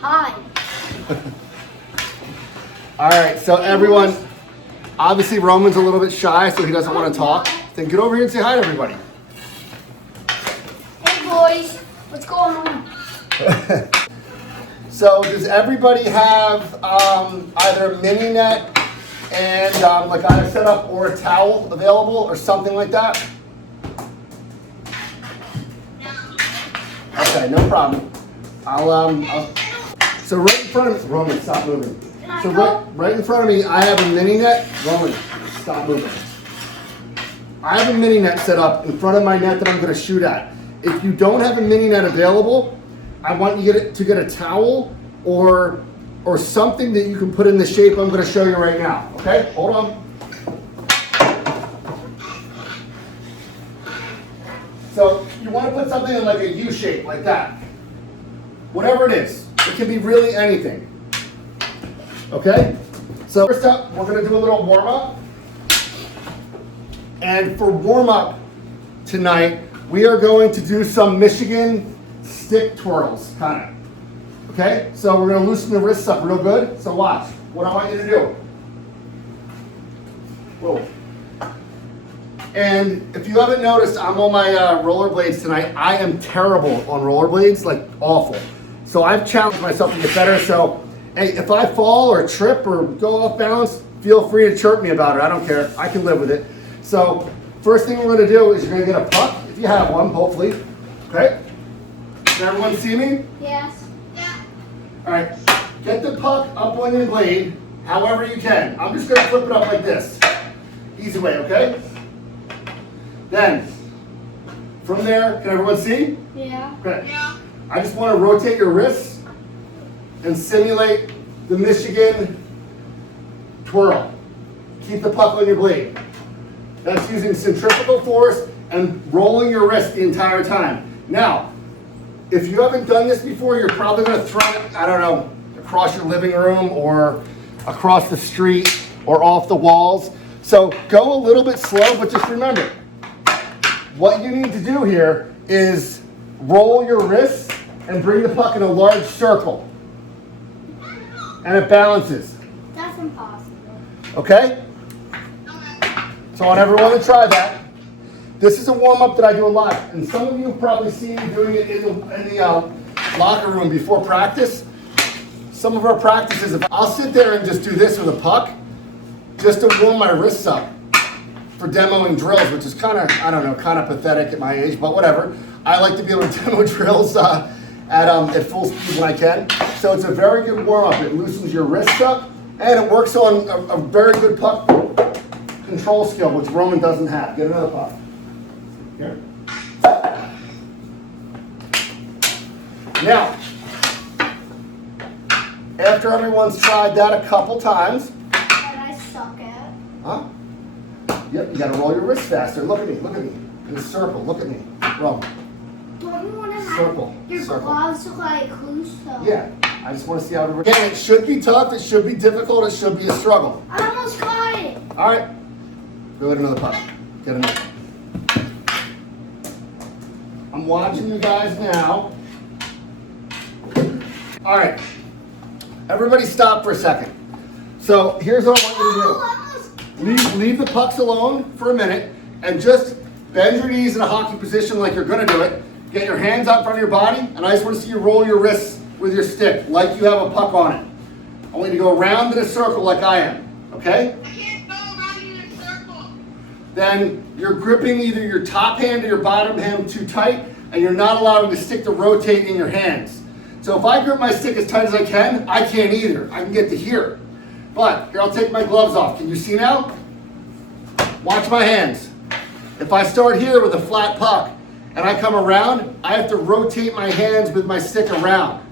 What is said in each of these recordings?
Hi. All right, so everyone, obviously Roman's a little bit shy, so he doesn't want to talk. Then get over here and say hi to everybody. Hey boys, what's going on? So does everybody have either a mini net and like either set up or a towel available or something like that? Okay, no problem. So right in front of me, Roman, stop moving. So right in front of me, I have a mini net. Roman, stop moving. I have a mini net set up in front of my net that I'm going to shoot at. If you don't have a mini net available, I want you to get a towel or something that you can put in the shape I'm going to show you right now. Okay, hold on. So you want to put something in like a U shape, like that. Whatever it is. It can be really anything. Okay? So first up, we're going to do a little warm-up. And for warm-up tonight, we are going to do some Michigan stick twirls, kind of. Okay? So we're going to loosen the wrists up real good. So watch. What I want you to do. Whoa. And if you haven't noticed, I'm on my rollerblades tonight. I am terrible on rollerblades, like awful. So I've challenged myself to get better. So hey, if I fall or trip or go off balance, feel free to chirp me about it. I don't care. I can live with it. So first thing we're going to do is you're going to get a puck, if you have one, hopefully. Okay? Can everyone see me? Yes. Yeah. All right. Get the puck up on your blade however you can. I'm just going to flip it up like this. Easy way, okay? Then, from there, can everyone see? Yeah. Okay. Yeah. I just want to rotate your wrists and simulate the Michigan twirl. Keep the puck on your blade. That's using centrifugal force and rolling your wrist the entire time. Now, if you haven't done this before, you're probably going to throw it, I don't know, across your living room or across the street or off the walls. So go a little bit slow, but just remember, what you need to do here is roll your wrists and bring the puck in a large circle. And it balances. That's impossible. Okay? So I want everyone to try that. This is a warm-up that I do a lot. And some of you have probably seen me doing it in the locker room before practice. Some of our practices, I'll sit there and just do this with a puck just to warm my wrists up for demoing drills, which is kind of, I don't know, kind of pathetic at my age, but whatever. I like to be able to demo drills at full speed when I can. So it's a very good warm-up. It loosens your wrists up, and it works on a very good puck control skill, which Roman doesn't have. Get another puck. Here. Now, after everyone's tried that a couple times. That I suck at. Huh? Yep, you gotta roll your wrist faster. Look at me, in a circle, look at me. Roll. Don't you want to have Circle, your circle. gloves look like loose though? Yeah, I just wanna see how everybody. Again, it should be tough, it should be difficult, it should be a struggle. I almost got it. All right, go get another puck. Get another. I'm watching you guys now. All right, everybody stop for a second. So here's what I want you to do. Leave the pucks alone for a minute and just bend your knees in a hockey position like you're gonna do it. Get your hands out in front of your body, and I just want to see you roll your wrists with your stick like you have a puck on it. I want you to go around in a circle like I am, okay? I can't go around in a circle. Then you're gripping either your top hand or your bottom hand too tight, and you're not allowing the stick to rotate in your hands. So if I grip my stick as tight as I can't either. I can get to here. But here, I'll take my gloves off. Can you see now? Watch my hands. If I start here with a flat puck and I come around, I have to rotate my hands with my stick around.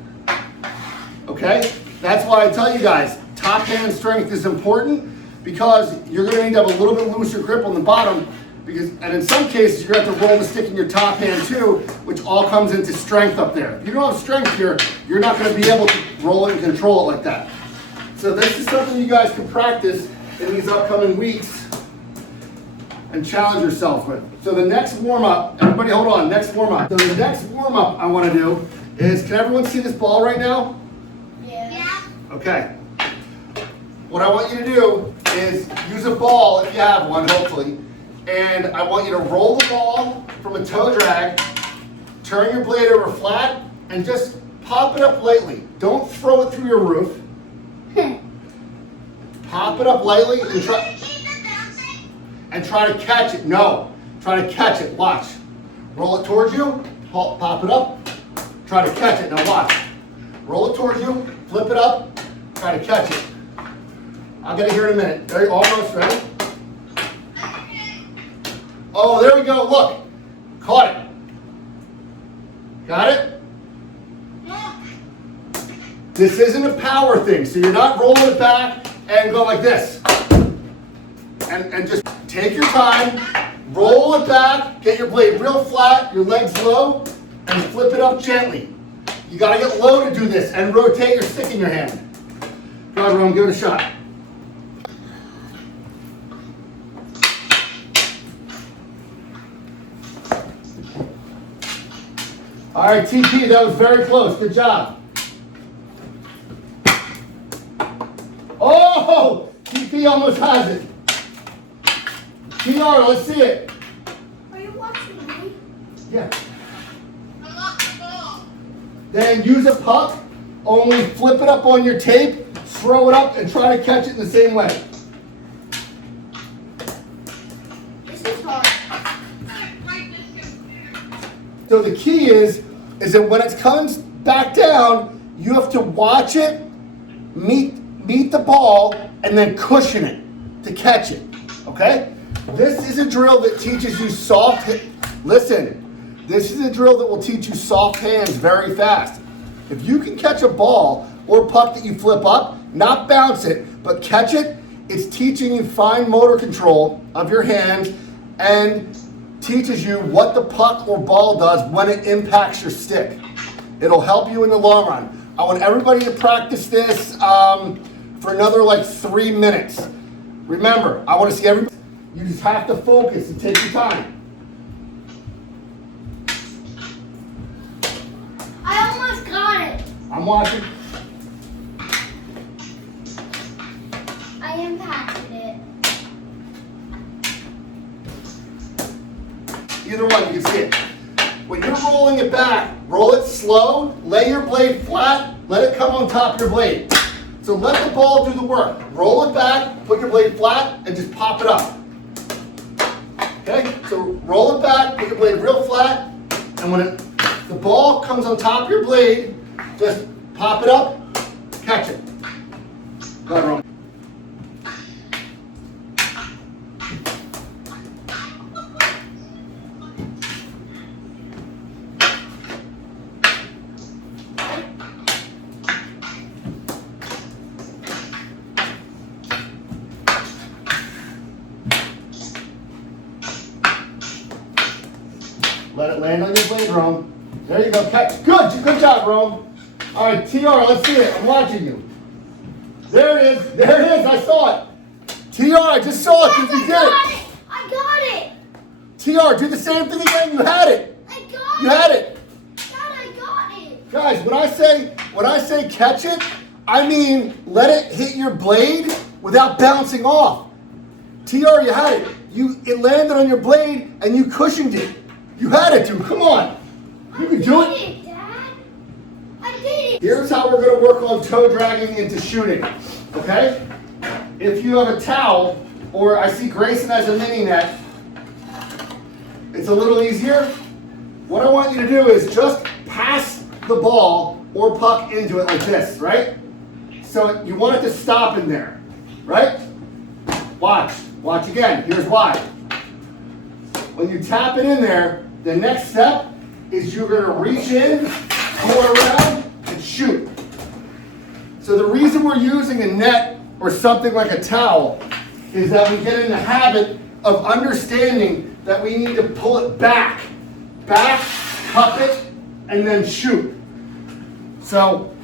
Okay? That's why I tell you guys, top hand strength is important because you're going to need to have a little bit looser grip on the bottom and in some cases you're going to have to roll the stick in your top hand too, which all comes into strength up there. If you don't have strength here, you're not going to be able to roll it and control it like that. So this is something you guys can practice in these upcoming weeks and challenge yourself with. So the next warm-up, everybody hold on, next warm-up. So the next warm-up I want to do is, can everyone see this ball right now? Okay. What I want you to do is use a ball, if you have one, hopefully, and I want you to roll the ball from a toe drag, turn your blade over flat, and just pop it up lightly. Don't throw it through your roof. Pop it up lightly and try to catch it. No, try to catch it. Watch. Roll it towards you, pop it up, try to catch it. Now watch. Roll it towards you, flip it up, try to catch it. I'll get it here in a minute. Very almost ready. Oh, there we go. Look. Caught it. Got it? This isn't a power thing, so you're not rolling it back and go like this. And just take your time, roll it back, get your blade real flat, your legs low, and flip it up gently. You gotta get low to do this and rotate your stick in your hand. Go ahead, Rome, give it a shot. All right, TP, that was very close. Good job. Oh, TP almost has it. TR, let's see it. Are you watching me? Yeah. I lost the ball. Then use a puck, only flip it up on your tape, throw it up, and try to catch it in the same way. This is hard. Right this is. So the key is that when it comes back down, you have to watch it, meet the ball, and then cushion it to catch it, okay? This is a drill that teaches you listen, this is a drill that will teach you soft hands very fast. If you can catch a ball or puck that you flip up, not bounce it, but catch it, it's teaching you fine motor control of your hands and teaches you what the puck or ball does when it impacts your stick. It'll help you in the long run. I want everybody to practice this for another like 3 minutes. Remember, I want to see everybody. You just have to focus and take your time. I almost got it. I'm watching. I impacted it. Either one, you can see it. When you're rolling it back, roll it slow, lay your blade flat, let it come on top of your blade. So let the ball do the work. Roll it back, put your blade flat, and just pop it up. Okay? So roll it back, put your blade real flat, and when the ball comes on top of your blade, just pop it up, catch it. Go ahead, Ron. Let it land on your blade, Rome. There you go. Catch. Good job, Rome. All right, TR, let's see it. I'm watching you. There it is. There it is. I saw it. TR, I just saw it because you did it. I got it. TR, do the same thing again. You had it. I got You it. had it. Dad, I got it. Guys, when I say catch it, I mean let it hit your blade without bouncing off. TR, you had it. It landed on your blade and you cushioned it. You had it, dude. Come on. You can do I it. did it, Dad. I did it. Here's how we're going to work on toe dragging into shooting. Okay? If you have a towel, or I see Grayson has a mini net, it's a little easier. What I want you to do is just pass the ball or puck into it like this, right? So you want it to stop in there, right? Watch. Watch again. Here's why. When you tap it in there, the next step is you're going to reach in, pull it around, and shoot. So the reason we're using a net or something like a towel is that we get in the habit of understanding that we need to pull it back, cup it, and then shoot. So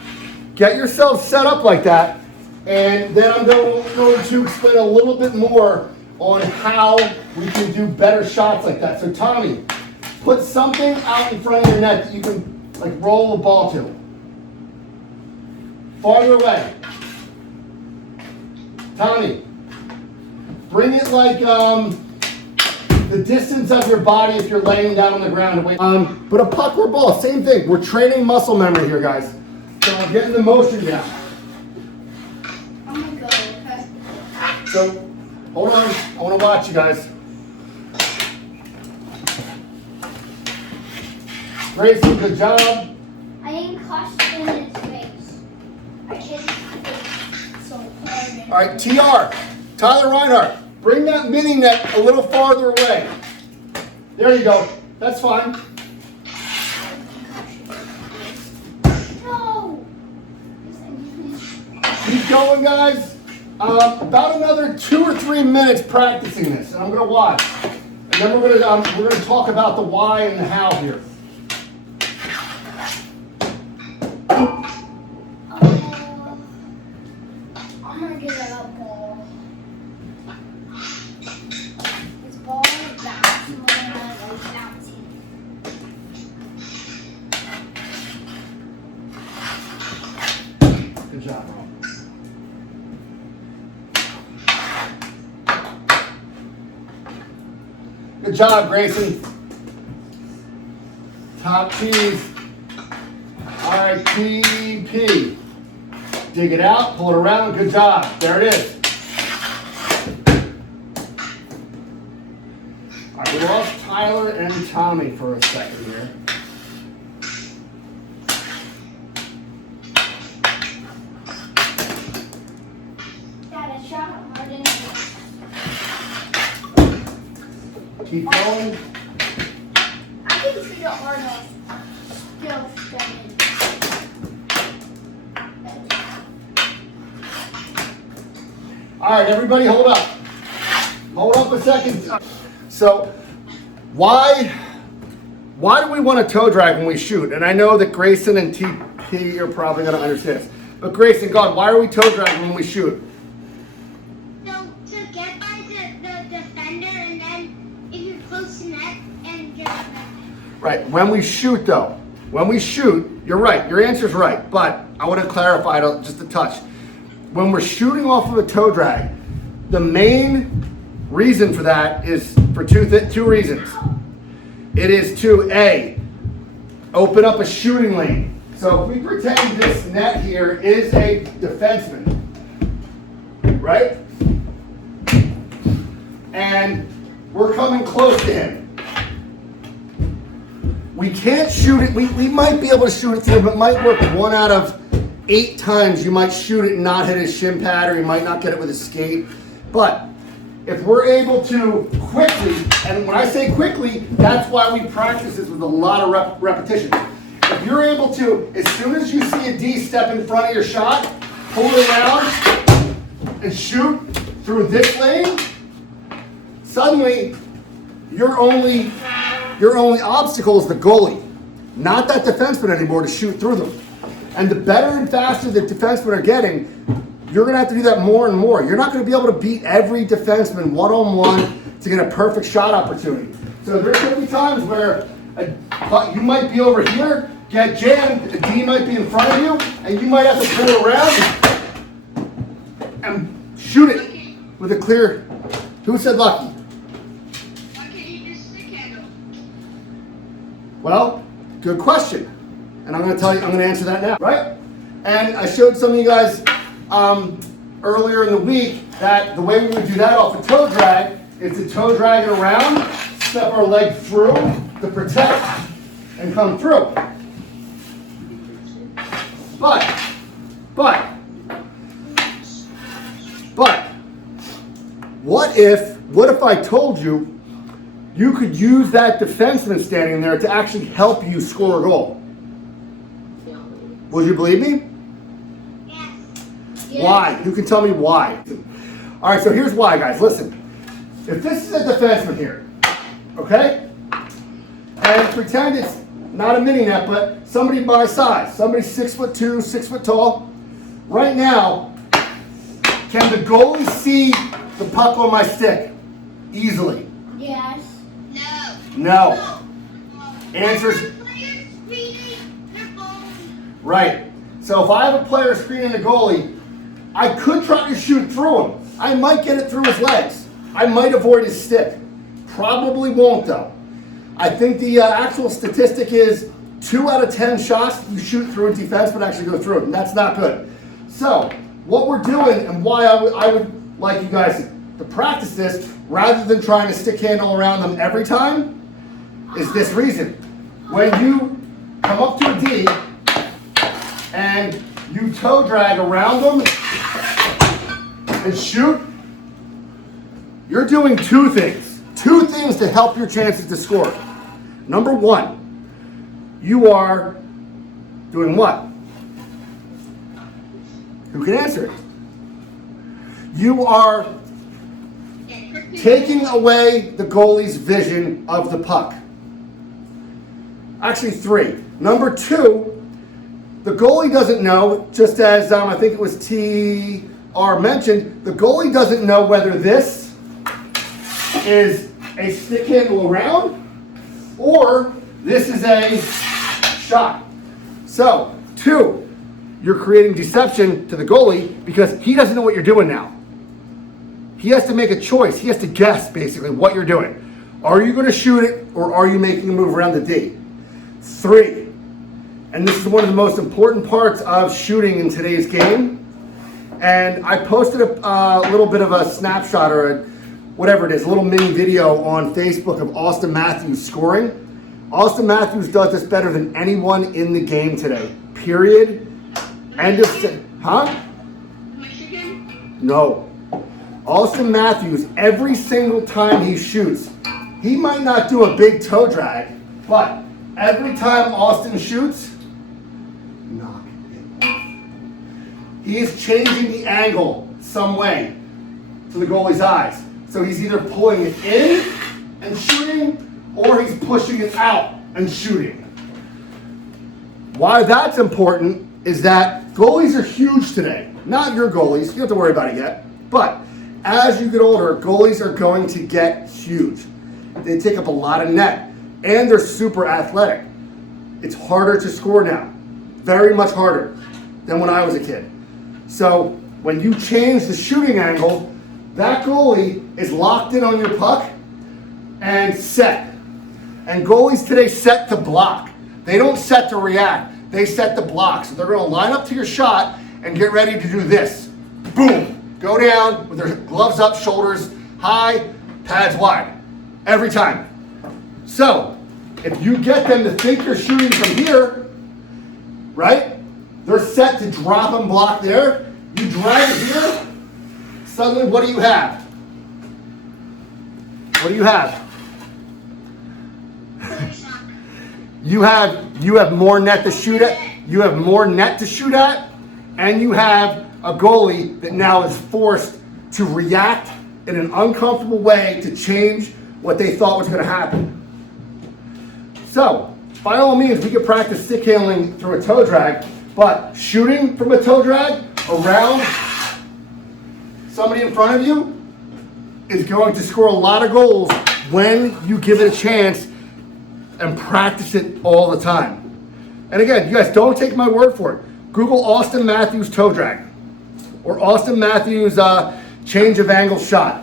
get yourself set up like that, and then I'm going to explain a little bit more on how we can do better shots like that. So Tommy, put something out in front of your net that you can like roll the ball to. Farther away. Tommy, bring it like the distance of your body if you're laying down on the ground. But a puck or ball, same thing. We're training muscle memory here, guys. So I'm getting the motion down. I'm gonna go, okay? So, hold on. I want to watch you guys. Grayson, good job. I ain't crushed in his face. I hit his face so hard. All right, TR, Tyler Reinhardt, bring that mini net a little farther away. There you go. That's fine. No! Keep going, guys. About another 2 or 3 minutes practicing this, and I'm gonna watch. And then we're gonna talk about the why and the how here. I'm gonna get a ball. This ball is bouncing more than I like bouncing. Good job, Rob. Good job, Grayson. Top cheese. All right, TP. Dig it out, pull it around. Good job. There it is. All right, we lost Tyler and Tommy for a second here. Dad, I shot it hard in the Keep going. I can shoot it hard enough. Still spinning. All right, everybody hold up. Hold up a second. So, why do we want to toe drag when we shoot? And I know that Grayson and TP are probably going to understand this. But Grayson, God, why are we toe dragging when we shoot? So to get by the defender, and then if you're close to net, and get back. Right, when we shoot though, you're right, your answer's right, but I want to clarify it just a touch. When we're shooting off of a toe drag, the main reason for that is for two reasons. It is to A, open up a shooting lane. So if we pretend this net here is a defenseman, right? And we're coming close to him. We can't shoot it, we might be able to shoot it through, but it might work 1 out of 8 times. You might shoot it and not hit his shin pad, or you might not get it with his skate. But if we're able to quickly, and when I say quickly, that's why we practice this with a lot of repetitions. If you're able to, as soon as you see a D step in front of your shot, pull it around and shoot through this lane, suddenly your only obstacle is the goalie, not that defenseman anymore to shoot through them. And the better and faster the defensemen are getting, you're going to have to do that more and more. You're not going to be able to beat every defenseman one-on-one to get a perfect shot opportunity. So there's going to be times where you might be over here, get jammed, a D might be in front of you, and you might have to pull around and shoot it with a clear. Who said lucky? Why can't you just stick handle? Well, good question. And I'm going to answer that now, right? And I showed some of you guys earlier in the week that the way we would do that off a toe drag is to toe drag it around, step our leg through to protect, and come through. But, what if I told you you could use that defenseman standing there to actually help you score a goal? Would you believe me? Yes. Why? You can tell me why. All right, so here's why, guys. Listen. If this is a defenseman here, okay? And pretend it's not a mini net, but somebody my size. Somebody 6'2", 6 foot tall. Right now, can the goalie see the puck on my stick easily? Yes. No. No. Answers. Players screening their phone. Right. So if I have a player screening the goalie, I could try to shoot through him. I might get it through his legs. I might avoid his stick. Probably won't though. I think the actual statistic is 2 out of 10 shots you shoot through a defense but actually go through it, and that's not good. So what we're doing and why I would like you guys to practice this rather than trying to stick handle around them every time is this reason. When you come up to a D and you toe drag around them and shoot, you're doing 2 things. 2 things to help your chances to score. Number 1, you are doing what? Who can answer it? You are taking away the goalie's vision of the puck. Actually 3. Number 2, the goalie doesn't know, just as I think it was TR mentioned, the goalie doesn't know whether this is a stick handle around or this is a shot. So 2, you're creating deception to the goalie because he doesn't know what you're doing now. He has to make a choice. He has to guess basically what you're doing. Are you going to shoot it or are you making a move around the D? 3, and this is one of the most important parts of shooting in today's game. And I posted a little bit of a snapshot or whatever it is, a little mini video on Facebook of Austin Matthews scoring. Austin Matthews does this better than anyone in the game today. Period. End of Michigan? No. Austin Matthews, every single time he shoots, he might not do a big toe drag, but every time Austin shoots, knock it off. He is changing the angle some way to the goalie's eyes. So he's either pulling it in and shooting, or he's pushing it out and shooting. Why that's important is that goalies are huge today. Not your goalies, you don't have to worry about it yet. But as you get older, goalies are going to get huge. They take up a lot of net, and they're super athletic. It's harder to score now. Very much harder than when I was a kid. So when you change the shooting angle, that goalie is locked in on your puck and set. And goalies today set to block. They don't set to react. They set to block. So they're going to line up to your shot and get ready to do this. Boom. Go down with their gloves up, shoulders high, pads wide. Every time. So if you get them to think you're shooting from here, right? They're set to drop and block there. You drag it here. Suddenly, what do you have? What do you have? You have more net to shoot at. You have more net to shoot at, and you have a goalie that now is forced to react in an uncomfortable way to change what they thought was going to happen. So, by all means, we could practice stick handling through a toe drag, but shooting from a toe drag around somebody in front of you is going to score a lot of goals when you give it a chance and practice it all the time. And again, you guys don't take my word for it. Google Austin Matthews toe drag or Austin Matthews change of angle shot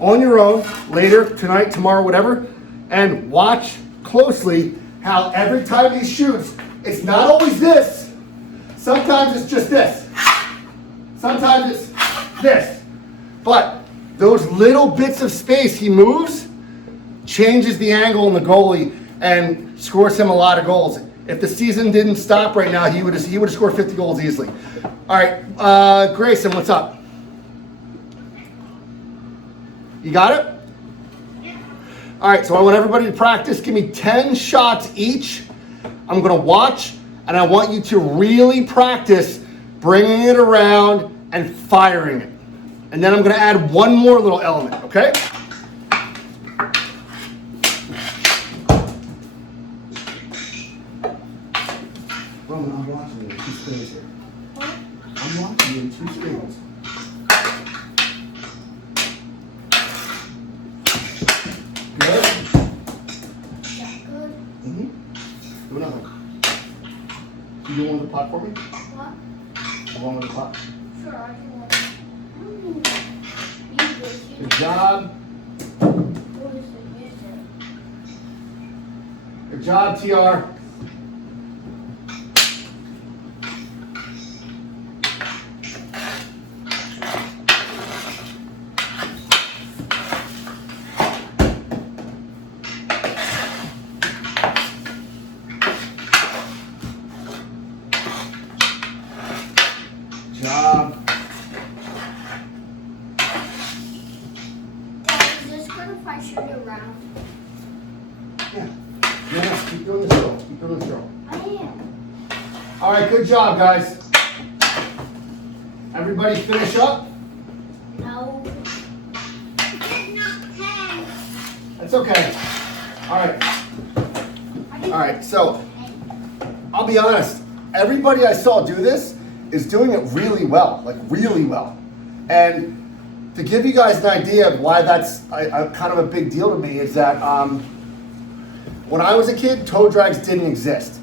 on your own later, tonight, tomorrow, whatever, and watch closely how every time he shoots, it's not always this. Sometimes it's just this. Sometimes it's this. But those little bits of space he moves changes the angle in the goalie and scores him a lot of goals. If the season didn't stop right now, he would have scored 50 goals easily. All right, Grayson, what's up? You got it? Yeah. All right, so I want everybody to practice. Give me 10 shots each. I'm going to watch, and I want you to really practice bringing it around and firing it. And then I'm going to add one more little element, okay? Roman, I'm watching you in 2 screens here. I'm watching you in 2 screens. Good? Good. Mm-hmm. Do another one. You do one with the pot for me? What? One with the pot. Sure, I can. Good job. What is the music? Good job, TR. Job. Dad, is this good if I shoot it around? Yeah, keep doing this drill. Keep doing this drill. I am. All right, good job, guys. Everybody finish up? No. It's not 10. That's okay. All right. All right, so I'll be honest. Everybody I saw do this is doing it really well, like really well. And to give you guys an idea of why that's kind of a big deal to me is that when I was a kid, toe drags didn't exist.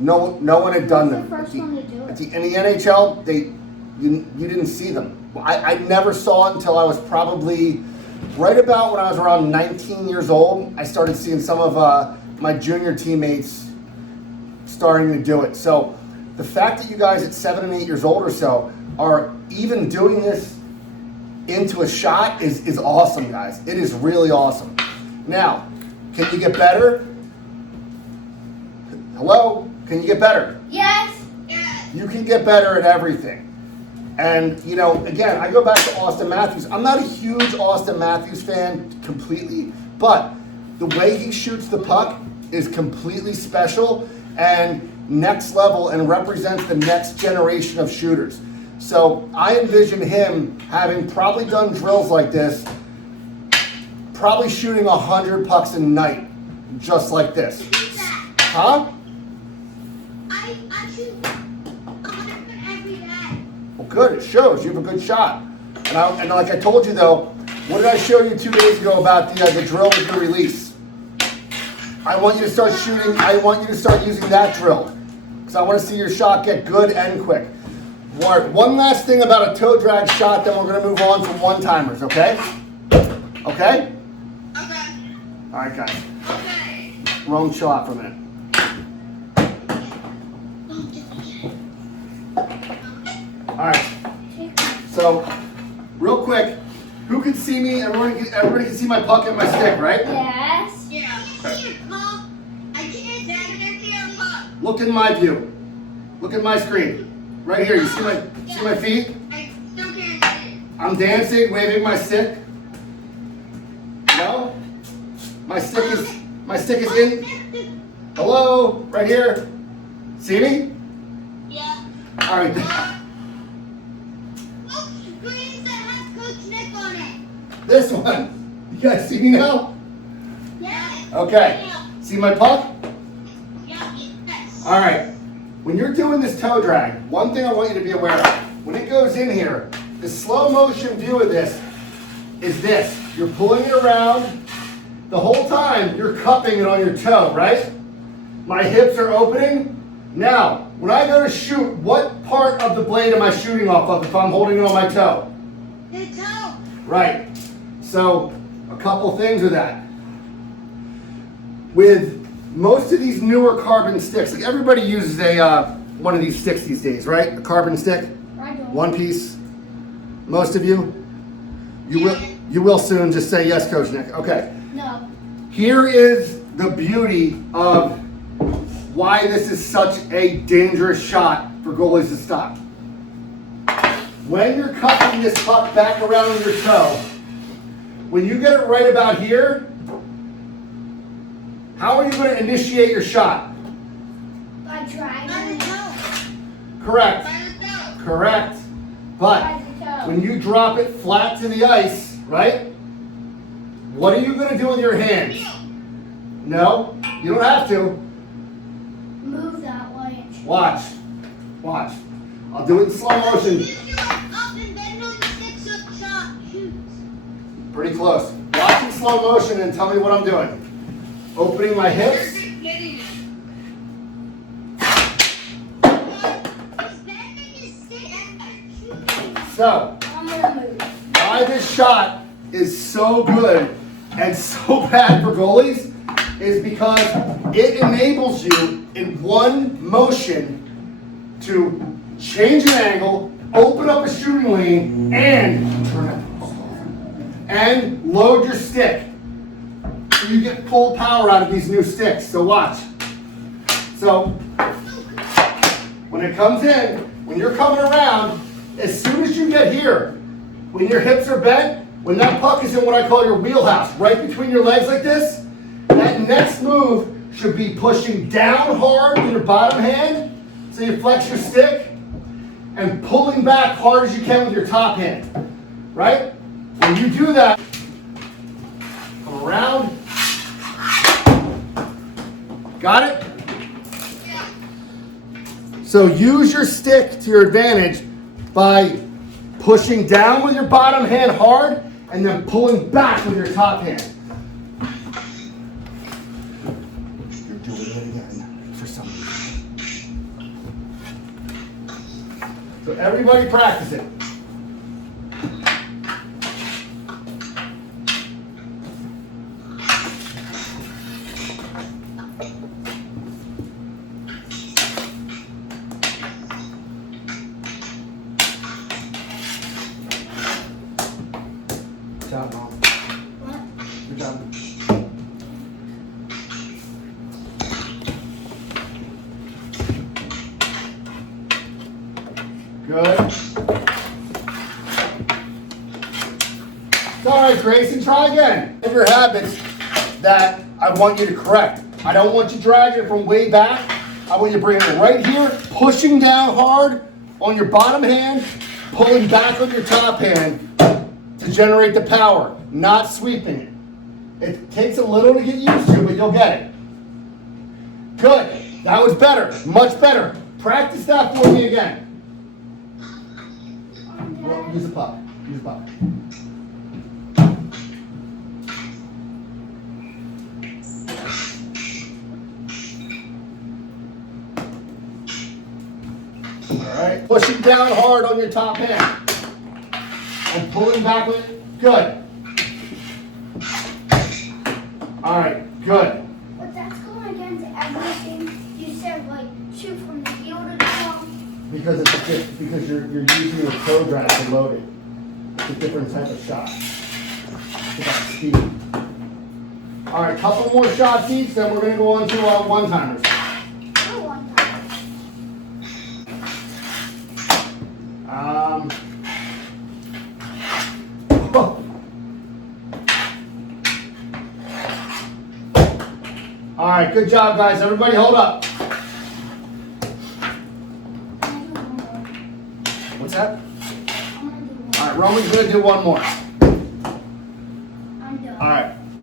No one had done them. Who's the first one to do it? In the NHL, you didn't see them. I never saw it until I was probably right about when I was around 19 years old. I started seeing some of my junior teammates starting to do it. So the fact that you guys at 7 and 8 years old or so are even doing this into a shot is awesome, guys. It is really awesome. Now, can you get better? Hello? Can you get better? Yes. Yes. You can get better at everything. And, you know, again, I go back to Austin Matthews. I'm not a huge Austin Matthews fan completely, but the way he shoots the puck is completely special and next level and represents the next generation of shooters. So I envision him having probably done drills like this, probably shooting 100 pucks a night, just like this. Huh? I shoot 100 every day. Well, good. It shows you have a good shot. And like I told you though, what did I show you 2 days ago about the drill with the release? I want you to start shooting. I want you to start using that drill because I want to see your shot get good and quick. One last thing about a toe drag shot, then we're going to move on to one-timers, okay? Okay? Okay. All right, guys. Okay. Wrong shot for a minute. All right. So, real quick, who can see me? Everybody can see my puck and my stick, right? Yes. Yeah. I see your puck. I can't see your puck. Look in my view. Look at my screen. Right here. You see my feet? I still can't see. I'm dancing, waving my stick. No? My stick is in. Hello, right here. See me? Yeah. All right. Oh, screens that has Coach Nick on it. This one. You guys see me now? Yeah. Okay. Yeah. See my puck? Yeah. Yes. All right. When you're doing this toe drag, one thing I want you to be aware of. When it goes in here, the slow motion view of this is this. You're pulling it around. The whole time, you're cupping it on your toe, right? My hips are opening. Now, when I go to shoot, what part of the blade am I shooting off of if I'm holding it on my toe? The toe. Right. So, a couple things with that. With most of these newer carbon sticks, like everybody uses one of these sticks these days, right? A carbon stick, I don't. one piece. Most of you, you will soon. Just say yes, Coach Nick. Okay. No. Here is the beauty of why this is such a dangerous shot for goalies to stop. When you're cupping this puck back around your toe, when you get it right about here, how are you going to initiate your shot? By By the dragging. toe. Correct. By the toe. Correct. But By the toe. when you drop it flat to the ice, right? What are you going to do with your hands? No, you don't have to. Move that way. Watch. Watch. I'll do it in slow motion. You shoot up and then on the six up shot. Shoot. Pretty close. Watch in slow motion and tell me what I'm doing. Opening my hips. Getting it. So, I'm gonna move. by this shot, is so good and so bad for goalies is because it enables you in one motion to change an angle, open up a shooting lane, and turn it, and load your stick. So you get full power out of these new sticks. So watch. So when it comes in, when you're coming around, as soon as you get here, when your hips are bent, when that puck is in what I call your wheelhouse, right between your legs like this, that next move should be pushing down hard with your bottom hand, so you flex your stick, and pulling back hard as you can with your top hand, right? When you do that, come around, got it? So use your stick to your advantage by pushing down with your bottom hand hard and then pulling back with your top hand. You're doing it again for some reason. So everybody practice it. Good job, Mom. What? Good job. Good. It's all right, Grayson. Try again. Of your habits that I want you to correct. I don't want you dragging it from way back. I want you to bring it right here, pushing down hard on your bottom hand, pulling back on your top hand to generate the power, not sweeping it. It takes a little to get used to, but you'll get it. Good. That was better. Much better. Practice that for me again. Well, use the puck. Use the puck. All right. Pushing down hard on your top hand. And pulling back with it. Good. All right. Good. But that's going against everything you said, like shoot from the heel to the top. Because because you're using your toe drag to load it. It's a different type of shot. It's about speed. All right, couple more shots each, then we're going to go on to one-timers. Or one time. All right, good job, guys. Everybody hold up. What's that? I'm gonna do one. All right, Roman's going to do one more. I'm done. All right.